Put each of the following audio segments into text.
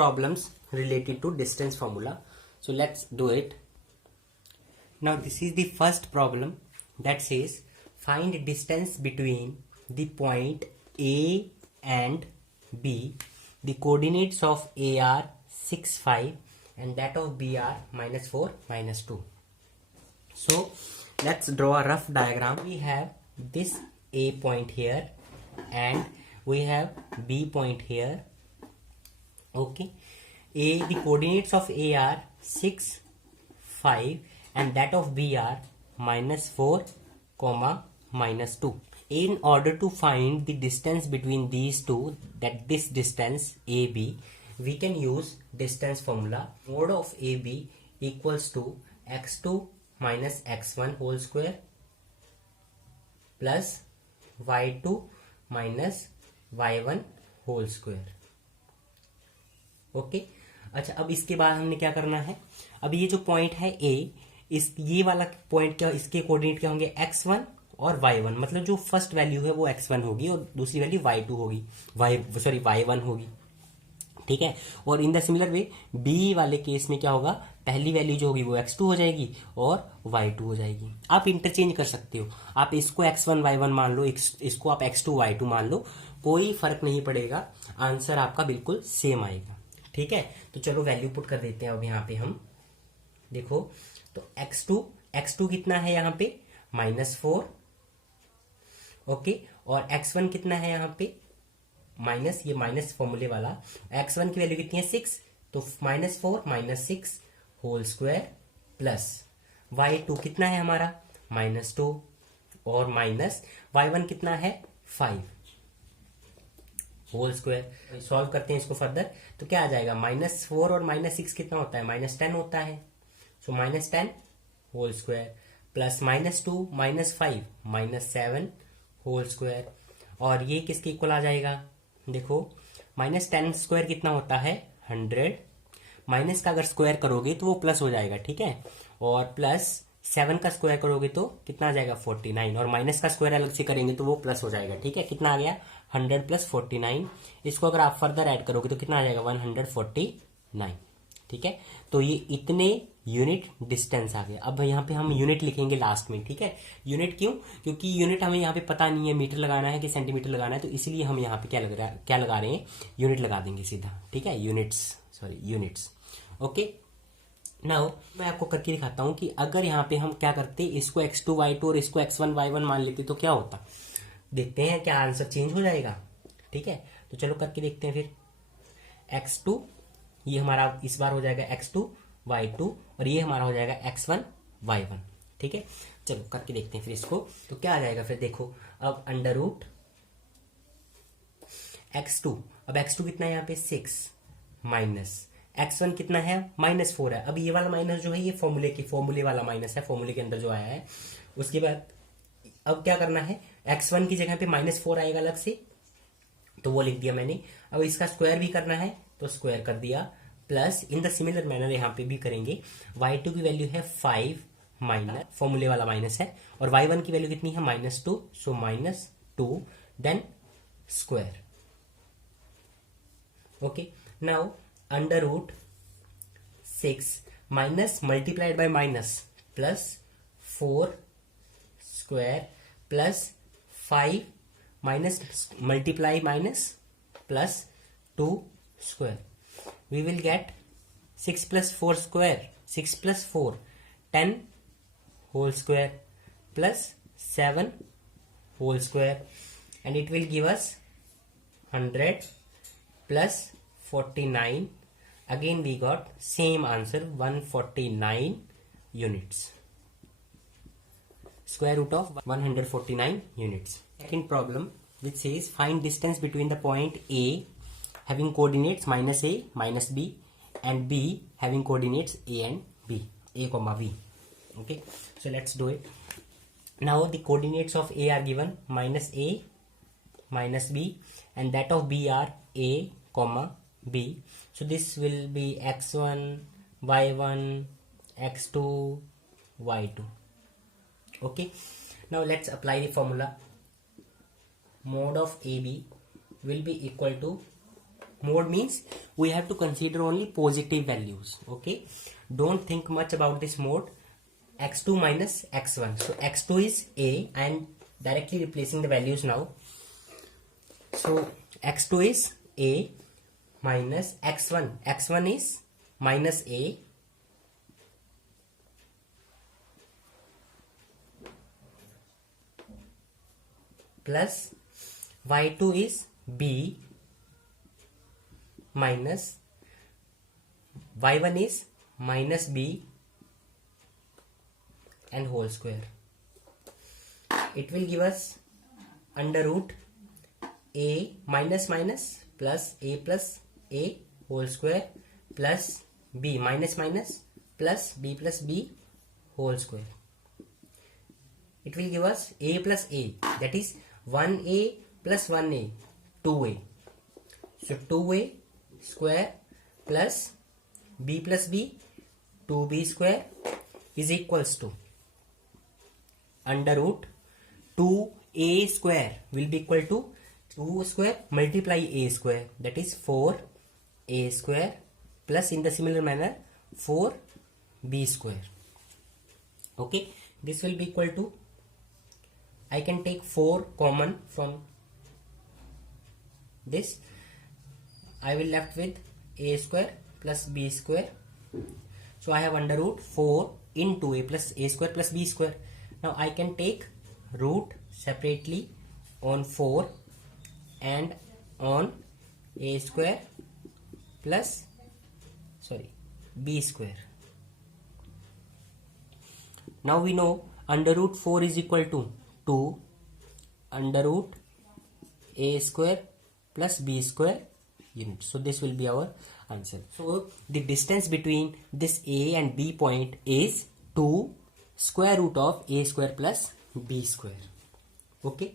problems related to distance formula. So let's do it. Now this is the first problem that says find distance between the point A and B. The coordinates of A are 6, 5 and that of B are -4, -2. So let's draw a rough diagram. We have this A point here and we have B point here. Okay, the coordinates of A are 6, 5 and that of B are -4, -2. In order to find the distance between these two, that this distance AB, we can use distance formula. Mode of AB equals to x2 minus x1 whole square plus y2 minus y1 whole square. Okay, अच्छा अब इसके बाद हमने क्या करना है. अब ये जो पॉइंट है ए, इस ये वाला पॉइंट क्या, इसके कोऑर्डिनेट क्या होंगे x1 और y1. मतलब जो फर्स्ट वैल्यू है वो x1 होगी और दूसरी वैल्यू y2 होगी, y1 होगी. ठीक है. और in the similar way B वाले केस में क्या होगा, पहली वैल्यू जो होगी वो x2 हो जाएगी और y2 हो जाएगी. आप इंटरचेंज कर सकते हो, आप इसको x1 y1 मान लो, इसको आप x2 y2 मान लो, कोई फर्क नहीं पड़ेगा, आंसर आपका बिल्कुल सेम आएगा. ठीक है. तो चलो वैल्यू पुट कर देते हैं अब यहाँ पे हम. देखो तो x2 कितना है यहाँ पे -4. ओके, और x1 कितना है यहाँ पे माइनस, ये माइनस फॉर्मूले वाला, x1 की वैल्यू कितनी है 6, तो -4 -6 होल स्क्वायर प्लस y2 कितना है हमारा -2 और माइनस y1 कितना है 5 होल स्क्वायर. सॉल्व करते हैं इसको फर्दर तो क्या आ जाएगा, -4 और -6 कितना होता है, -10 होता है. So -10 whole square plus -2 -5 -7 whole square. और ये किसके इक्वल आ जाएगा, देखो -10 स्क्वायर कितना होता है 100. माइनस का अगर स्क्वायर करोगे तो वो प्लस हो जाएगा. ठीक है. और प्लस 7 का स्क्वायर करोगे तो कितना आ जाएगा 49. और माइनस का स्क्वायर अलग से करेंगे तो वो प्लस हो जाएगा. ठीक है. कितना आ गया 100 प्लस 49. इसको अगर आप फर्दर ऐड करोगे तो कितना आ जाएगा 149. ठीक है. तो ये इतने यूनिट डिस्टेंस आ गया. अब यहाँ पे हम यूनिट लिखेंगे लास्ट में. ठीक है. यूनिट क्यों, क्योंकि यूनिट हमें यहाँ पे पता नहीं है मीटर लगाना है कि सेंटीमीटर लगाना है, तो इसलिए हम यहाँ पे क्या लगा रहे हैं, यूनिट लगा देंगे सीधा. ठीक है. यूनिट्स. ओके. नाउ मैं आपको करके दिखाता हूं कि अगर यहाँ पे हम क्या करते, इसको x2 y2 और इसको x1 y1 मान लेते तो क्या होता. देखते हैं क्या आंसर चेंज हो जाएगा. ठीक है. तो चलो करके देखते हैं फिर. x2 ये हमारा इस बार हो जाएगा x2 y2 और ये हमारा हो जाएगा x1 y1. ठीक है. चलो करके देखते हैं फिर इसको. तो क्या आ जाएगा फिर, देखो अब अंडर रूट x2, अब x2 कितना है यहाँ पे 6 माइनस x1 कितना है -4 है. अब ये वाला माइनस जो है ये फॉर्मूले वाला माइनस है, फॉर्मूले के अंदर जो आया है. उसके बाद अब क्या करना है, x1 की जगह पे -4 आएगा अलग से, तो वो लिख दिया मैंने. अब इसका स्क्वायर भी करना है तो स्क्वायर कर दिया, plus in the similar manner यहाँ पे भी करेंगे. y2 की वैल्यू है 5 माइनस, फॉर्मूले वाला माइनस है, और y1 की वैल्यू कितनी है -2, so -2 then square. Okay. Now under root 6 minus multiplied by minus plus 4 square plus 5 minus multiply minus plus 2 square. We will get 6 plus 4 square, 6 plus 4 10 whole square plus 7 whole square, and it will give us 100 plus 49. Again we got same answer 149 units. Square root of 149 units. Second problem which says find distance between the point A having coordinates -a, -b and B having coordinates a and b, a comma b. Okay, so let's do it. Now the coordinates of A are given -a, -b and that of B are a comma b. So this will be x1 y1 x2 y2. Okay, now let's apply the formula. Mode of AB will be equal to Mode means we have to consider only positive values. Okay, don't think much about this mode. x2 minus x1. So x2 is a. I am directly replacing the values now. So x2 is a minus x1. x1 is minus a plus y2 is b minus y1 is minus b and whole square. It will give us under root a minus minus plus a whole square plus b minus minus plus b whole square. It will give us a plus a, that is 1a plus 1a, 2a. So 2a square plus b, 2b square is equals to under root 2a square will be equal to 2 square multiply a square, that is 4a square plus in the similar manner 4b square. Okay, this will be equal to, I can take 4 common from this. I will left with a square plus b square. So I have under root 4 into a plus a square plus b square. Now I can take root separately on 4 and on a square plus b square. Now we know under root 4 is equal to 2 under root a square plus b square units. So this will be our answer. So the distance between this a and b point is 2 square root of a square plus b square. Okay.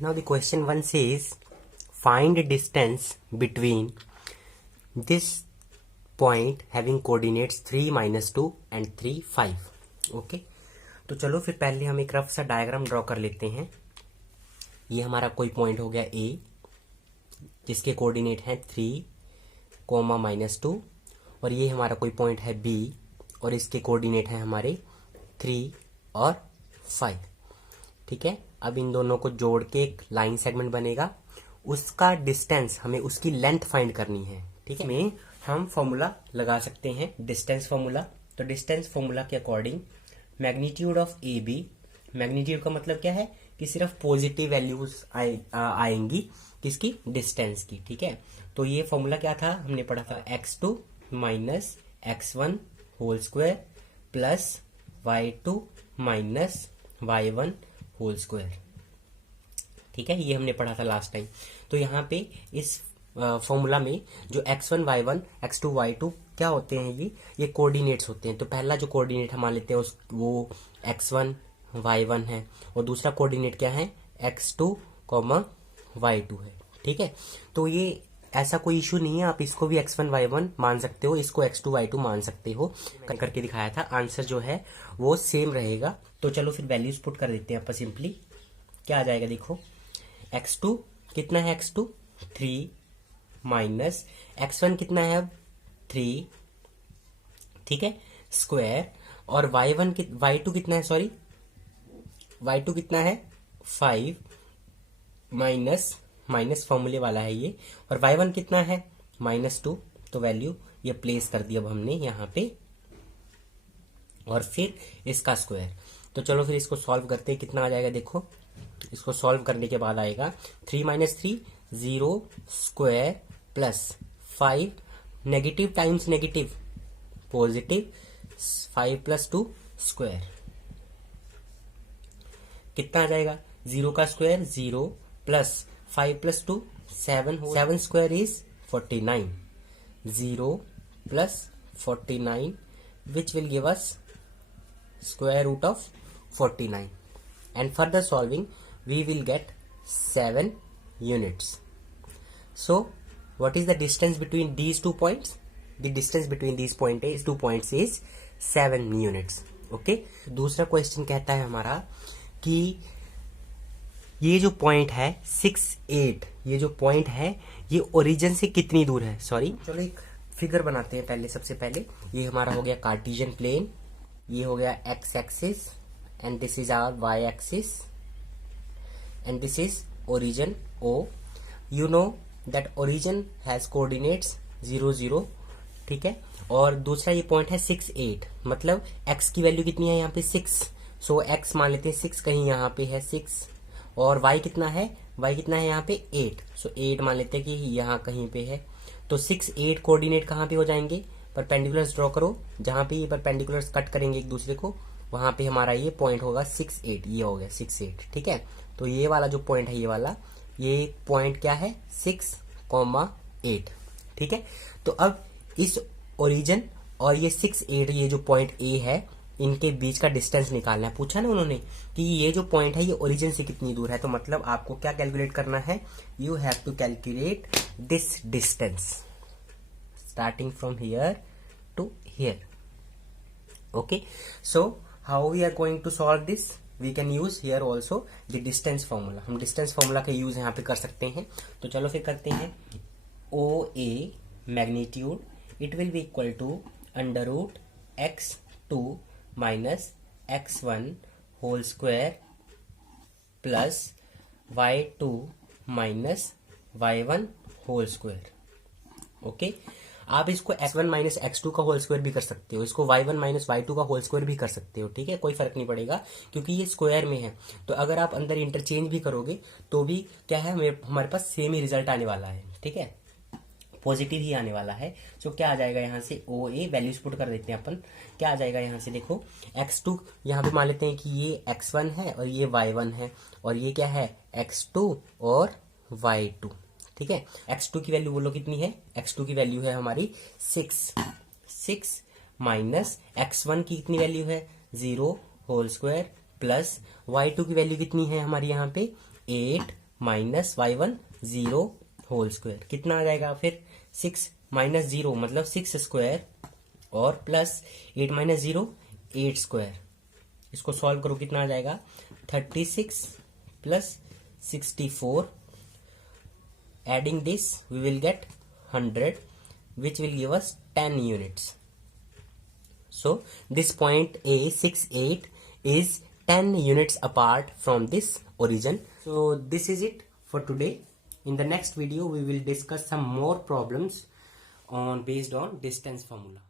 Now the question 1 says find distance between this point having coordinates 3 minus 2 and 3 5. Okay. तो चलो फिर पहले हम एक rough सा diagram draw कर लेते हैं. ये हमारा कोई पॉइंट हो गया A जिसके कोऑर्डिनेट हैं 3, -2 और ये हमारा कोई पॉइंट है B और इसके कोऑर्डिनेट हैं हमारे 3 और 5. ठीक है. अब इन दोनों को जोड़ के एक लाइन सेगमेंट बनेगा. उसका डिस्टेंस हमें उसकी लेंथ फाइंड करनी है. ठीक है. में हम फॉर्मूला लगा सकते हैं, डिस्टेंस फॉर्मूला. तो डिस्टेंस फॉर्मूला के according magnitude of A B, magnitude का मतलब क्या है कि सिर्फ पॉजिटिव वैल्यूज आएंगी किसकी, डिस्टेंस की. ठीक है. तो ये फॉर्मूला क्या था, हमने पढ़ा था x2 minus x1 whole square plus y2 minus y1 whole square. ठीक है. ये हमने पढ़ा था लास्ट टाइम. तो यहाँ पे इस फॉर्मूला में जो x1 y1 x2 y2 क्या होते हैं, ये कोऑर्डिनेट्स होते हैं. तो पहला जो कोऑर्डिनेट हम मान लेते हैं वो x1 y1 है और दूसरा कोऑर्डिनेट क्या है x2 y2 है. ठीक है. तो ये ऐसा कोई इशू नहीं है, आप इसको भी x1 y1 मान सकते हो, इसको x2 y2 मान सकते हो. करके दिखाया था. आंसर जो है वो सेम रहेगा. तो चलो फिर वैल्यूज पुट कर देते हैं अपन सिंपली. क्या आ जाएगा देखो, x2 कितना है, x2 3 माइनस x1 कितना है 3. ठीक है. स्क्वायर और y2 कितना है, सॉरी y2 कितना है 5 माइनस फॉर्मूले वाला है ये, और y1 कितना है -2. तो वैल्यू ये प्लेस कर दी अब हमने यहाँ पे और फिर इसका स्क्वायर. तो चलो फिर इसको सॉल्व करते हैं. कितना आ जाएगा देखो, इसको सॉल्व करने के बाद आएगा 3 - 3 0 square plus 5 negative times negative positive 5 + 2 square. कितना आ जाएगा, 0 का square 0 plus 5 + 2 7 square is 49. 0 plus 49 which will give us square root of 49, and further solving we will get 7 units. So what is the distance between these 2 points? The distance between these two points is 7 units. Okay. दूसरा question कहता है हमारा कि ये जो point है 6 8, ये जो पॉइंट है ये ओरिजिन से कितनी दूर है, सॉरी चलो एक फिगर बनाते हैं पहले। सबसे पहले ये हमारा हो गया कार्टेशियन प्लेन, ये हो गया X axis and this is our Y axis and this is origin O. You know that origin has coordinates 0 0, ठीक है। और दूसरा ये पॉइंट है 6 8, मतलब x की वैल्यू कितनी है यहाँ पे 6, सो x मान लेते हैं 6, कहीं यहाँ पे है 6, और y कितना है, y कितना है यहाँ पे 8, सो 8 मान लेते हैं कि यहाँ कहीं पे है। तो 6 8 कोऑर्डिनेट कहाँ पे हो जाएंगे, परपेंडिकुलर्स ड्रॉ करो, जहां पे ये परपेंडिकुलर्स कट करेंगे एक दूसरे को वहां पे हमारा ये पॉइंट होगा 6 8, ये हो गया 6 8, ठीक है। तो ये वाला जो पॉइंट है, ये वाला ये पॉइंट क्या है 6 8, ठीक है। तो अब इस ओरिजिन और ये 6 8, ये जो पॉइंट ए है, इनके बीच का डिस्टेंस निकालना है। पूछा ना उन्होंने कि ये जो पॉइंट है ये ओरिजिन से कितनी दूर है, तो मतलब आपको क्या कैलकुलेट करना है, you have to calculate this distance starting from here to here. Okay, so how we are going to solve this, we can use here also the distance formula. हम distance formula का use यहाँ पे कर सकते हैं। तो चलो फिर करते हैं। OA magnitude it will be equal to under root x2 minus x1 whole square plus y2 minus y1 whole square. Okay आप इसको x1 माइनस x2 का होल स्क्वायर भी कर सकते हो, इसको y1 माइनस y2 का होल स्क्वायर भी कर सकते हो, ठीक है, कोई फर्क नहीं पड़ेगा क्योंकि ये स्क्वायर में है। तो अगर आप अंदर इंटरचेंज भी करोगे तो भी क्या है, हमारे पास सेम ही रिजल्ट आने वाला है, ठीक है, पॉजिटिव ही आने वाला है। तो क्या आ जाएगा यहाँ से, ओ ए वैल्यूज पुट कर देते हैं अपन, क्या आ जाएगा यहाँ से, देखो x2 यहाँ पे मान लेते हैं कि ये x1 है और ये y1 है, और ये क्या है x2 और y2, ठीक है। x2 की वैल्यू बोलो कितनी है, x2 की वैल्यू है हमारी 6 माइनस x1 की कितनी वैल्यू है 0 होल स्क्वायर प्लस y2 की वैल्यू कितनी है हमारी यहाँ पे 8 माइनस y1 0 होल स्क्वायर, कितना आ जाएगा फिर 6 माइनस 0 मतलब 6 स्क्वायर और प्लस 8 माइनस 0 8 स्क्वायर। इसको सॉल्व करो कितना आ जाएगा 36 plus 64, adding this we will get 100 which will give us 10 units. So this point A 6 8 is 10 units apart from this origin. So this is it for today. In the next video we will discuss some more problems on based on distance formula.